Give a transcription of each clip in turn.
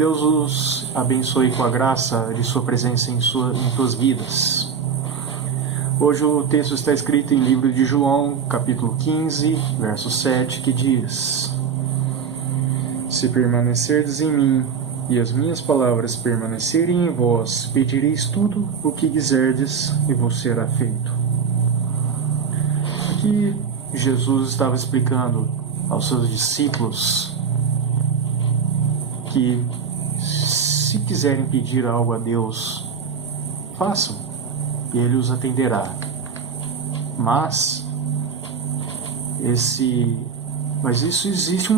Deus os abençoe com a graça de sua presença em tuas vidas. Hoje o texto está escrito em livro de João, capítulo 15, verso 7, que diz: Se permanecerdes em mim e as minhas palavras permanecerem em vós, pedireis tudo o que quiserdes e vos será feito. Aqui Jesus estava explicando aos seus discípulos que se quiserem pedir algo a Deus, façam, e Ele os atenderá. Mas isso existe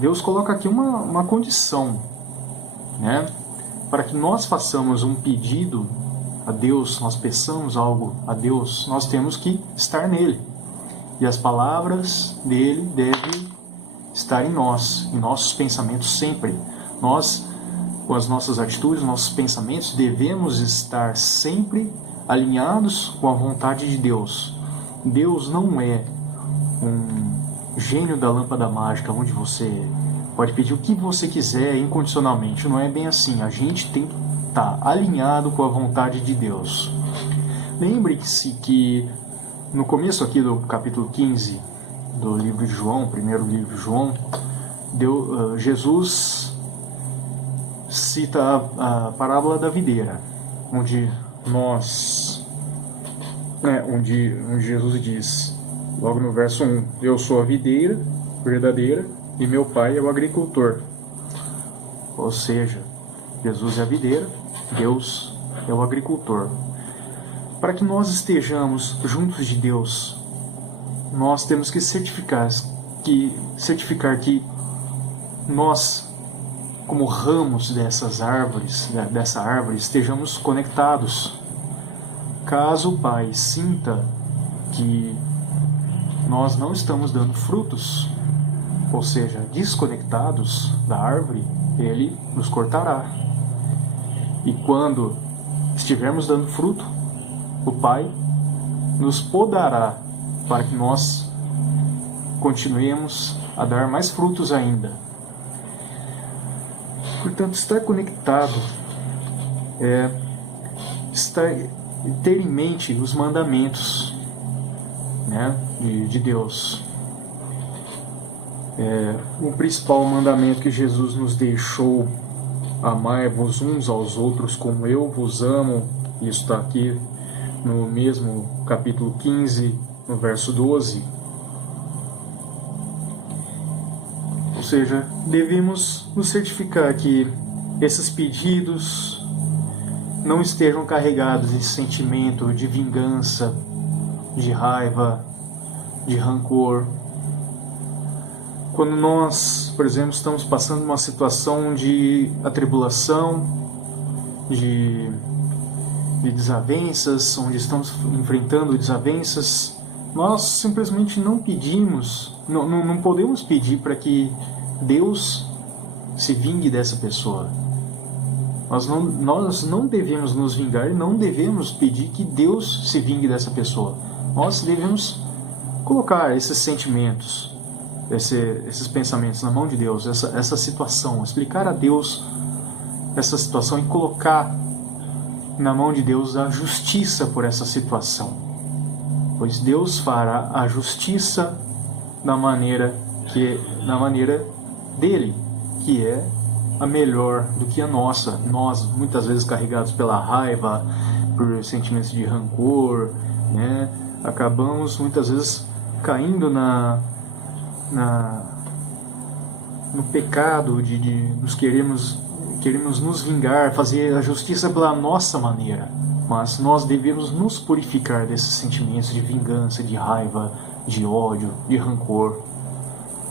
Deus coloca aqui uma condição, né? Para que nós façamos um pedido a Deus, nós peçamos algo a Deus, nós temos que estar nele. E as palavras dele devem estar em nós, em nossos pensamentos sempre. Nós, com as nossas atitudes, nossos pensamentos, devemos estar sempre alinhados com a vontade de Deus. Deus não é um gênio da lâmpada mágica, onde você pode pedir o que você quiser incondicionalmente. Não é bem assim. A gente tem que estar alinhado com a vontade de Deus. Lembre-se que no começo aqui do capítulo 15 do livro de João, primeiro livro de João, Jesus cita a parábola da videira, onde Jesus diz, logo no verso 1, eu sou a videira verdadeira e meu pai é o agricultor. Ou seja, Jesus é a videira, Deus é o agricultor. Para que nós estejamos juntos de Deus, nós temos que certificar que nós, como ramos dessa árvore, estejamos conectados. Caso o Pai sinta que nós não estamos dando frutos, ou seja, desconectados da árvore, Ele nos cortará. E quando estivermos dando fruto, o Pai nos podará para que nós continuemos a dar mais frutos ainda. Portanto, estar conectado é ter em mente os mandamentos, né, de Deus. O principal mandamento que Jesus nos deixou: amai-vos uns aos outros como eu vos amo. Isso está aqui no mesmo capítulo 15, no verso 12. Ou seja, devemos nos certificar que esses pedidos não estejam carregados de sentimento de vingança, de raiva, de rancor. Quando nós, por exemplo, estamos passando uma situação de atribulação, de desavenças, onde estamos enfrentando desavenças, nós simplesmente não pedimos, não podemos pedir para que Deus se vingue dessa pessoa. Nós não devemos nos vingar e não devemos pedir que Deus se vingue dessa pessoa. Nós devemos colocar esses sentimentos, esses pensamentos na mão de Deus, essa situação, explicar a Deus essa situação e colocar na mão de Deus a justiça por essa situação, pois Deus fará a justiça na maneira dele, que é a melhor do que a nossa. Nós, muitas vezes carregados pela raiva, por sentimentos de rancor, né, acabamos muitas vezes caindo no pecado de nos queremos nos vingar, fazer a justiça pela nossa maneira. Mas nós devemos nos purificar desses sentimentos de vingança, de raiva, de ódio, de rancor.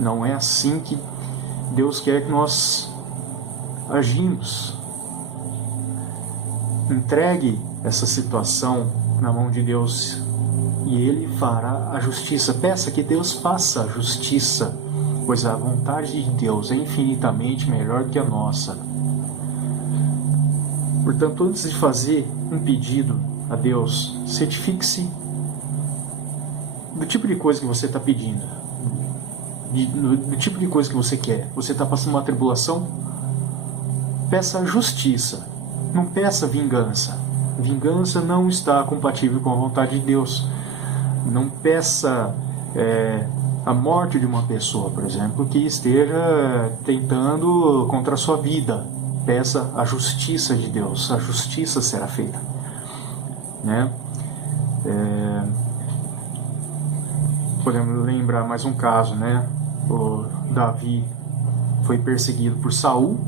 Não é assim que Deus quer que nós agimos. Entregue essa situação na mão de Deus e Ele fará a justiça. Peça que Deus faça a justiça, pois a vontade de Deus é infinitamente melhor que a nossa. Portanto, antes de fazer um pedido a Deus, certifique-se do tipo de coisa que você está pedindo, do tipo de coisa que você quer. Você está passando uma tribulação? peça justiça, não peça vingança. Vingança não está compatível com a vontade de Deus. Não peça a morte de uma pessoa, por exemplo, que esteja tentando contra a sua vida. Peça a justiça de Deus, a justiça será feita, né? Podemos lembrar mais um caso, né? O Davi foi perseguido por Saul,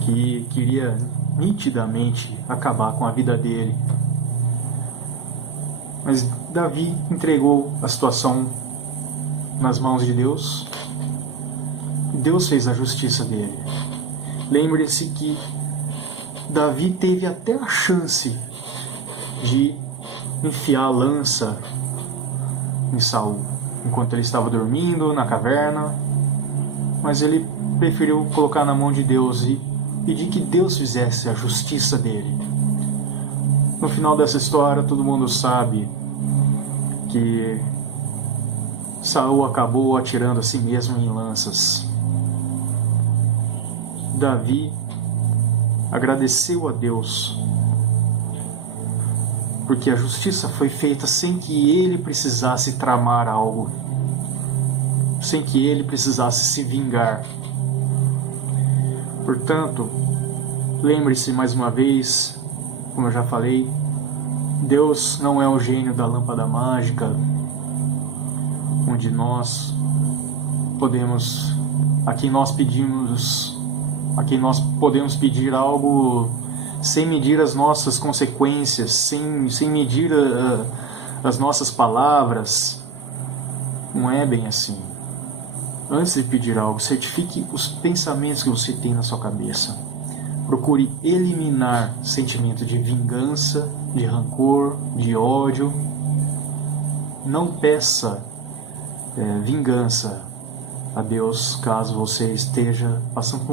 que queria nitidamente acabar com a vida dele. Mas Davi entregou a situação nas mãos de Deus. E Deus fez a justiça dele. Lembre-se que Davi teve até a chance de enfiar a lança em Saul, enquanto ele estava dormindo na caverna, mas ele preferiu colocar na mão de Deus e pedir que Deus fizesse a justiça dele. No final dessa história, todo mundo sabe que Saul acabou atirando a si mesmo em lanças. Davi agradeceu a Deus, porque a justiça foi feita sem que ele precisasse tramar algo, sem que ele precisasse se vingar. Portanto, lembre-se mais uma vez, como eu já falei, Deus não é o gênio da lâmpada mágica, onde nós podemos, a quem nós podemos pedir algo sem medir as nossas consequências, sem medir as nossas palavras. Não é bem assim. Antes de pedir algo, certifique os pensamentos que você tem na sua cabeça. Procure eliminar sentimento de vingança, de rancor, de ódio. Não peça vingança a Deus caso você esteja passando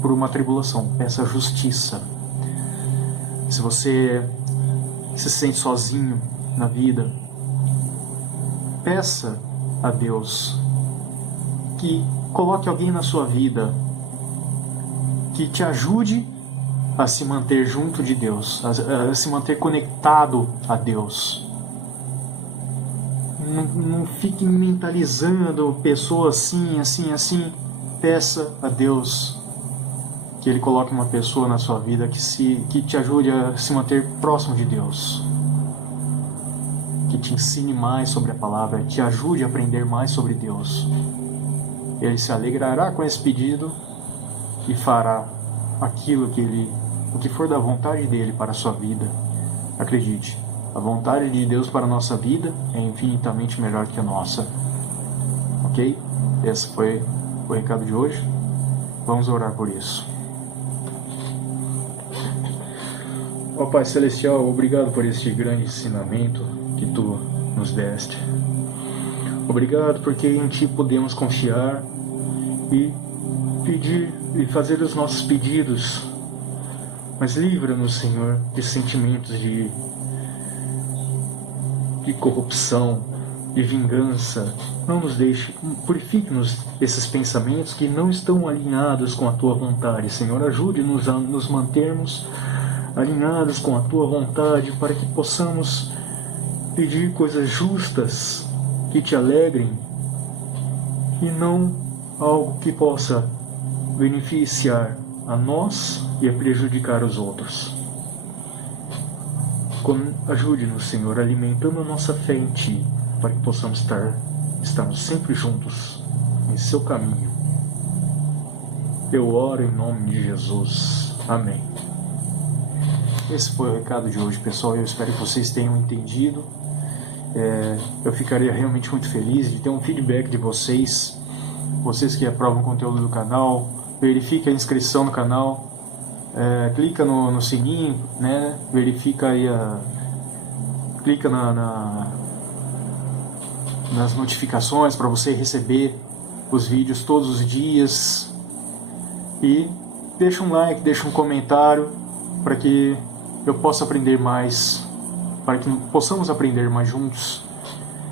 por uma tribulação. Peça justiça. Se você se sente sozinho na vida, peça a Deus que coloque alguém na sua vida que te ajude a se manter junto de Deus, a se manter conectado a Deus. Não fique mentalizando pessoa assim, assim, assim. Peça a Deus que Ele coloque uma pessoa na sua vida que te ajude a se manter próximo de Deus, que te ensine mais sobre a palavra, te ajude a aprender mais sobre Deus. Ele se alegrará com esse pedido e fará aquilo o que for da vontade dele para a sua vida. Acredite, a vontade de Deus para a nossa vida é infinitamente melhor que a nossa. Ok? Esse foi o recado de hoje. Vamos orar por isso. Ó Pai Celestial, obrigado por este grande ensinamento que Tu nos deste. Obrigado porque em Ti podemos confiar e pedir e fazer os nossos pedidos. Mas livra-nos, Senhor, de sentimentos de corrupção, de vingança. Não nos deixe, purifique-nos desses pensamentos que não estão alinhados com a Tua vontade. Senhor, ajude-nos a nos mantermos alinhados com a Tua vontade, para que possamos pedir coisas justas, que Te alegrem, e não algo que possa beneficiar a nós e a prejudicar os outros. Ajude-nos, Senhor, alimentando a nossa fé em Ti, para que possamos estarmos sempre juntos em Seu caminho. Eu oro em nome de Jesus. Amém. Esse foi o recado de hoje, pessoal. Eu espero que vocês tenham entendido. Eu ficaria realmente muito feliz de ter um feedback de vocês que aprovam o conteúdo do canal. Verifique a inscrição no canal, clica no sininho, né? Verifica aí clica nas notificações para você receber os vídeos todos os dias, e deixa um like, deixa um comentário para que eu possa aprender mais, para que possamos aprender mais juntos,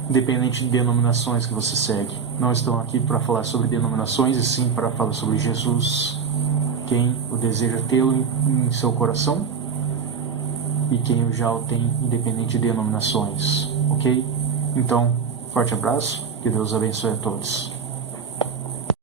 independente de denominações que você segue. Não estou aqui para falar sobre denominações, e sim para falar sobre Jesus. quem o deseja tê-lo em seu coração e quem já o tem, independente de denominações, ok? Então, forte abraço, que Deus abençoe a todos.